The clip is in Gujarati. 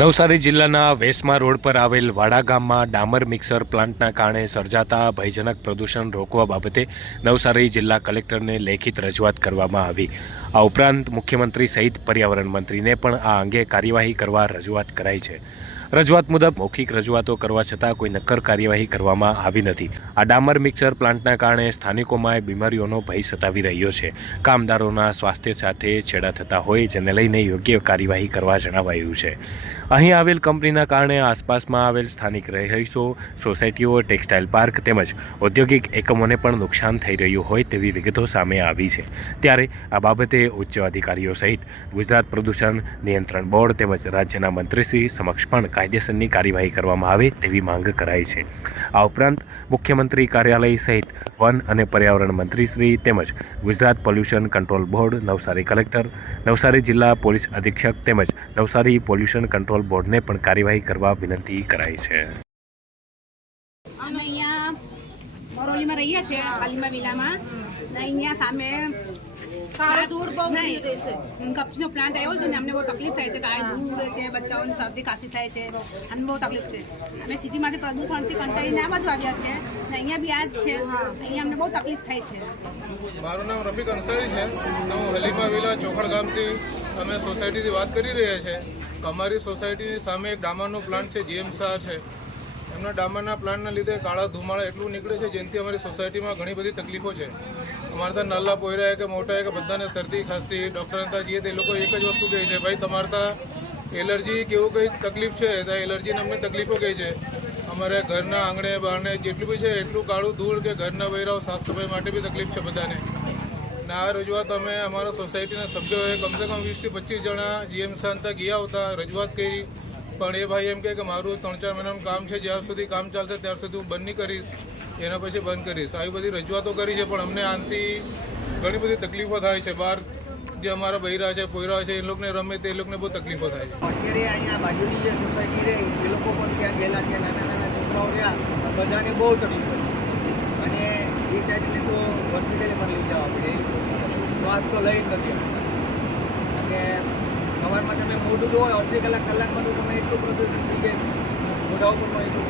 નવસારી જિલ્લાના વેસમા રોડ પર આવેલ વાડા ગામમાં ડામર મિક્સર પ્લાન્ટના કારણે સર્જાતા ભયજનક પ્રદૂષણ રોકવા બાબતે નવસારી જિલ્લા કલેક્ટરને લેખિત રજૂઆત કરવામાં આવી। આ ઉપરાંત મુખ્યમંત્રી સહિત પર્યાવરણ મંત્રીને પણ આ અંગે કાર્યવાહી કરવા રજૂઆત કરાઈ છે। રજૂઆત મુજબ મૌખિક રજૂઆતો કરવા છતાં કોઈ નક્કર કાર્યવાહી કરવામાં આવી નથી। આ ડામર મિક્સર પ્લાન્ટના કારણે સ્થાનિકોમાં બીમારીઓનો ભય સતાવી રહ્યો છે। કામદારોના સ્વાસ્થ્ય સાથે છેડા થતા હોય જેને લઈને યોગ્ય કાર્યવાહી કરવા જણાવાયું છે। અહીં આવેલ કંપનીના કારણે આસપાસમાં આવેલ સ્થાનિક રહીશો, સોસાયટીઓ, ટેક્સટાઇલ પાર્ક તેમજ ઔદ્યોગિક એકમોને પણ નુકસાન થઈ રહ્યું હોય તેવી વિગતો સામે આવી છે। ત્યારે આ બાબતે ઉચ્ચ અધિકારીઓ સહિત ગુજરાત પ્રદૂષણ નિયંત્રણ બોર્ડ તેમજ રાજ્યના મંત્રીશ્રી સમક્ષ પણ કાયદેસરની કાર્યવાહી કરવામાં આવે તેવી માંગ કરાઈ છે। આ ઉપરાંત મુખ્યમંત્રી કાર્યાલય સહિત વન અને પર્યાવરણ મંત્રીશ્રી તેમજ Gujarat pollution control board, Navsari collector, Navsari જિલ્લા પોલીસ અધિક્ષક તેમજ નવસારી પોલ્યુશન કંટ્રોલ બોર્ડને પણ કાર્યવાહી કરવા વિનંતી કરાઈ છે। અમે અહીંયા બોરોલીમાં રહીએ છીએ, હાલીમાં વિલામાં। અહીંયા સામે ધૂળ બહુ કપચીનો પ્લાન્ટ આવ્યો છે ને અમને બહુ તકલીફ થાય છે। ગાય ધૂળ ઉડે છે, બચ્ચાઓની શરદી ખાંસી થાય છે અને બહુ તકલીફ છે। અમે સિટીમાંથી પ્રદૂષણથી કંટાળીને આ બાજુ આવ્યા છે ને અહીંયા બી આ જ છે। અહીંયા અમને બહુ તકલીફ થાય છે। મારું નામ રફીક અંસારી છે। હું હલીમા વિલા ચોખડ ગામથી અમે સોસાયટીથી વાત કરી રહ્યા છીએ। અમારી સોસાયટીની સામે એક ડામરનો પ્લાન્ટ છે, જીએમ સાર છે। એમના ડામરના પ્લાન્ટના લીધે કાળા ધુમાડા એટલું નીકળે છે જેનાથી અમારી સોસાયટીમાં ઘણી બધી તકલીફો છે। અમારે ત્યાં નાના પોયરા કે મોટા કે બધાને શરદી ખાંસી ડૉક્ટરને ત્યાં જઈએ તો એ લોકો એક જ વસ્તુ કહે છે, ભાઈ તમારે ત્યાં એલર્જી કે એવું કંઈ તકલીફ છે તો એલર્જીને અમને તકલીફો કહે છે। અમારે ઘરના આંગણે બારણે જેટલું બી છે એટલું કાળું ધૂળ કે ઘરના બૈરાઓ સાફ સફાઈ માટે બી તકલીફ છે બધાને। ને આ રજૂઆત અમે અમારા સોસાયટીના સભ્યોએ કમસે કમ 20 થી 25 જણા જીએમ સાંતા ગયા હતા, રજૂઆત કરી। પણ એ ભાઈ એમ કે મારું 3-4 મહિનાનું કામ છે, જ્યાં સુધી કામ ચાલશે ત્યાર સુધી હું બંધ નહીં કરીશ, એના પછી બંધ કરીશ। આવી બધી રજૂઆતો કરી છે પણ અમને આનાથી ઘણી બધી તકલીફો થાય છે। બહાર જે અમારા બૈરા છે, પોયરા છે, એ લોકોને રમે તે લોકોને બહુ તકલીફો થાય છે। અત્યારે અહીંયા બાજુની જે સોસાયટી રહી એ લોકો પણ ત્યાં ગયેલા, ત્યાં નાના નાના છોકરાઓ રહ્યા, બધાને બહુ તકલીફ પડી અને એ ટાઈપને તો હોસ્પિટલે પણ લઈ જવા પડે, શ્વાસ તો લઈ નથી। અને સવારમાં તમે મોઢું જોવો અડધી કલાકમાં તો તમે એટલું પ્રદૂષણ થઈ જાય, મોઢા ઉપર પણ એટલું